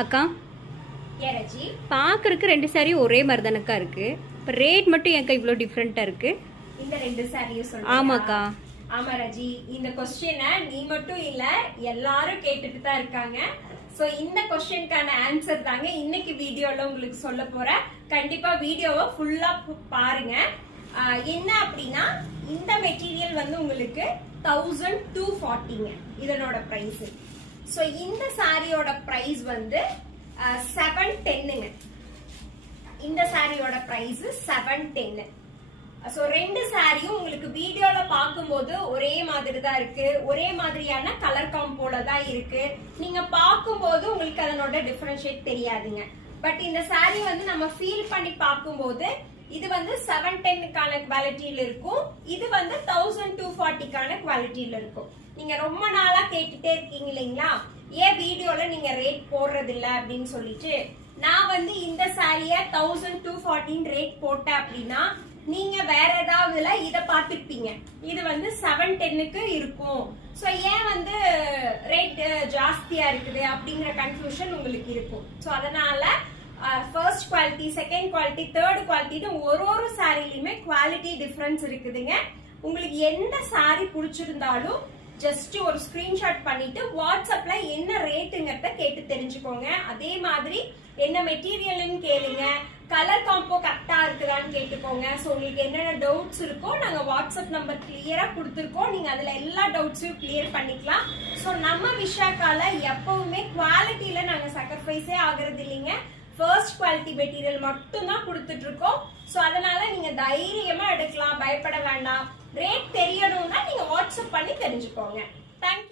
அக்கா ஏரஜி பாக்குறதுக்கு ரெண்டு சாரி ஒரே மாதிரி தானக்கா இருக்கு. இப்ப ரேட் மட்டும் ஏன்க்கா இவ்ளோ டிஃபரெண்டா இருக்கு? இந்த ரெண்டு சாரியும் சொல்றேன். ஆமாக்கா. ஆமா ரஜி, இந்த क्वेश्चन நீ மட்டும் இல்ல எல்லாரும் கேட்டுட்டு தான் இருக்காங்க. சோ இந்த क्वेश्चनக்கான ஆன்சர் தாங்க இன்னைக்கு வீடியோல உங்களுக்கு சொல்ல போறேன். கண்டிப்பா வீடியோவை ஃபுல்லா பாருங்க. என்ன அப்படின்னா இந்த மெட்டீரியல் வந்து உங்களுக்கு 1240ங்க இதனோட பிரைஸ். சோ இந்த சாரியோட பிரைஸ் வந்து 710ங்க. இந்த சாரியோட பிரைஸ் 710. சோ ரெண்டு சாரியும் உங்களுக்கு வீடியோல பாக்கும்போது ஒரே மாதிரி தான் இருக்கு, ஒரே மாதிரியான கலர் காம்போல தான் இருக்கு. நீங்க பாக்கும்போது உங்களுக்கு அதனோட டிஃபரன்ஷியேட் தெரியாதுங்க. பட் இந்த சாரி வந்து நம்ம ஃபீல் பண்ணி பாக்கும்போது இது வந்து 710க்கான குவாலிட்டியில இருக்கும், இது வந்து 1240க்கான குவாலிட்டியில இருக்கும். நீங்க ரொம்ப நாளா கேட்டுட்டே இருக்கீங்க இல்லைங்களா, ஏன் வீடியோல நீங்க ரேட் போடுறது இல்ல அப்படின்னு சொல்லிட்டு, நான் வந்து இந்த சாரிய 1240 ரேட் போட்டேன் அப்படின்னா நீங்க வேற ஏதாவதுல இத பாத்துப்பீங்க. இது வந்து 710க்கு இருக்கும். சோ ஏன் வந்து ரேட் ஜாஸ்தியா இருக்குது அப்படிங்கிற கன்ஃபியூஷன் உங்களுக்கு இருக்கும். சோ அதனால first quality, second quality, third quality ஒரு சாரிலயுமே குவாலிட்டி டிஃபரன்ஸ் இருக்குதுங்க. உங்களுக்கு எந்த சாரி பிடிச்சிருந்தாலும் ஜஸ்ட் ஒரு ஸ்கிரீன்ஷாட் பண்ணிட்டு வாட்ஸ்அப்ல என்ன ரேட்டுங்கிறத கேட்டு தெரிஞ்சுக்கோங்க. அதே மாதிரி என்ன மெட்டீரியல்னு கேளுங்க, கலர் காம்போ கரெக்டா இருக்குதான்னு கேட்டுக்கோங்க. சோ உங்களுக்கு என்னென்ன டவுட்ஸ் இருக்கோ நாங்க வாட்ஸ்அப் நம்பர் கிளியரா கொடுத்துருக்கோம், நீங்க அதுல எல்லா டவுட்ஸையும் கிளியர் பண்ணிக்கலாம். சோ நம்ம விஷாக்கால எப்பவுமே குவாலிட்டியில நாங்க சாக்ரிஃபைஸே ஆகுறது இல்லைங்க, ஃபர்ஸ்ட் குவாலிட்டி மெட்டீரியல் மட்டும் தான் கொடுத்துட்டு இருக்கோம். சோ அதனால நீங்க தைரியமா எடுக்கலாம், பயப்பட வேண்டாம். ரேட் தெரியணும்னா நீங்க வாட்ஸ்அப் பண்ணி தெரிஞ்சுக்கோங்க. தேங்க்யூ.